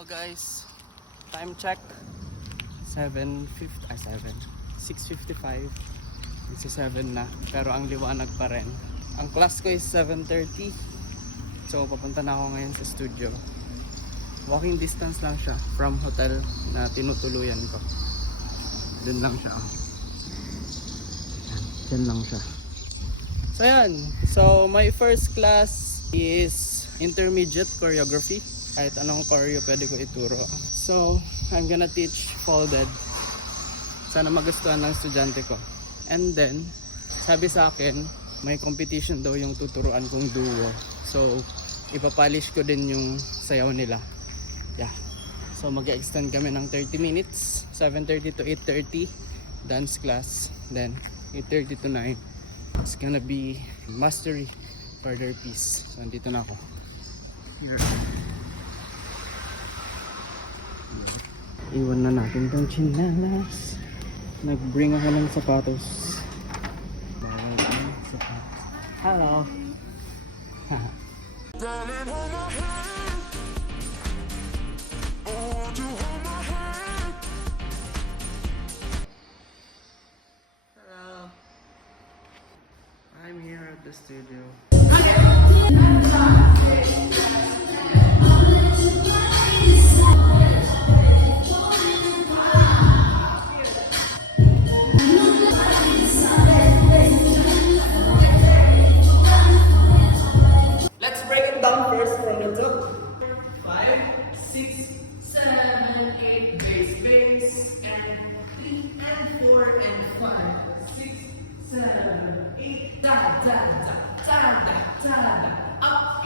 Hello guys, time check 6:55. It's 7 na pero ang liwanag pa rin. Ang class ko is 7:30, so papunta na ako ngayon sa studio. Walking distance lang siya from hotel na tinutuluyan ko. Dun lang siya. Dun lang siya. So yan, so my first class is intermediate choreography. Kahit anong choreo pwede ko ituro. So I'm gonna teach folded. Sana magustuhan ng estudyante ko. And then sabi sa akin may competition daw yung tuturuan kong duo. So ipapolish ko din yung sayaw nila. Yeah. So mag-extend kami ng 30 minutes. 7:30 to 8:30 dance class. Then 8:30 to 9 it's gonna be mastery for their piece. So andito na ako. Here. Iwan na natin tong chinelas. Nag-bring ako ng sapatos. Hello. Hello. I'm here at the studio. Let's break it down first from the top. 5, 6, 7, 8, bass, and 3 and 4 and 5, 6, 7, 8, da da da da da da da. Up,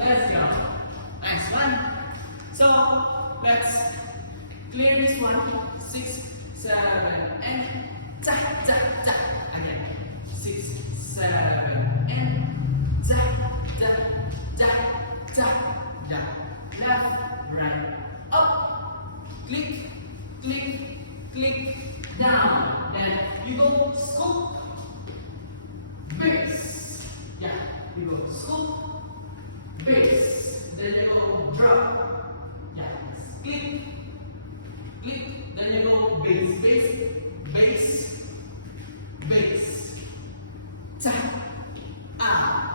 let's go. Nice one. So let's clear this one. 6, 7, and da da da. Again. 6, 7, and da da da da da. Left, right, up. Click, click, click, down. Then you go scoop, bass. Yeah, you go scoop, bass. Then you go drop. Yeah, click, click. Then you go bass, bass, bass, bass. Ta, ah.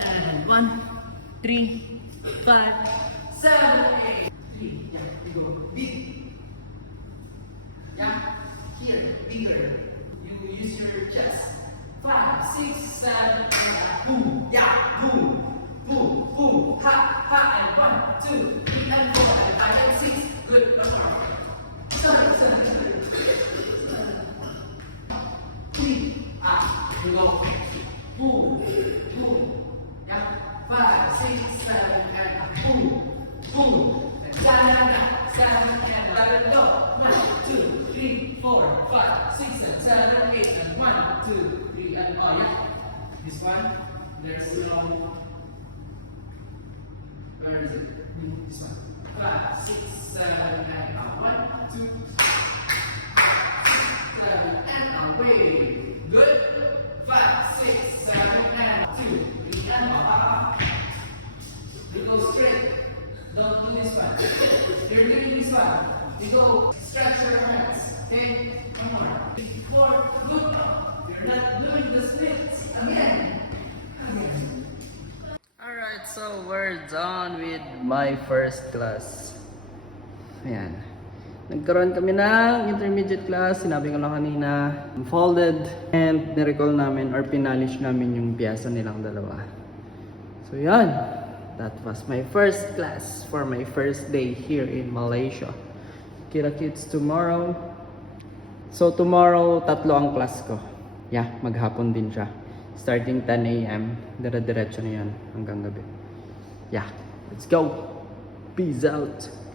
And 1, 3, 5, 7, 8. 3. Yeah, you go big. Yeah, here, bigger. You use your chest. 5, 6, 7, 8. Boom. Yeah, boom, boom, boom. Ha, ha, and 1, 2, 3, and 4, and 5, and 6. Good. That's all right. 3. Ah, you go. Boom, boom. 5, 6, 7, and boom, boom. And 7, and let it go. 1, 2, 3, 4, 5, 6, and 7, 8, and 1, 2, 3, and oh yeah. This one, there's no. Where is it? This one. 5, 6, 7, and 1, 2, 7, and away. Good. 5, 6, 7, and 2, 3, and you go straight. Don't do this one. You're doing this one. You go stretch your hands. Okay? One more. 4. Good. You're not doing the splits. Again. Alright, so we're done with my first class. Ayan. Nagkaroon kami ng intermediate class, sinabi ko lang kanina, folded, and nirecall namin or pinalish namin yung piyesa nilang dalawa. So yan, that was my first class for my first day here in Malaysia. Kita kits tomorrow. So tomorrow, 3 ang class ko. Yeah, maghapon din siya. Starting 10 a.m. Dire-diretso na yan hanggang gabi. Yeah, let's go! Peace out!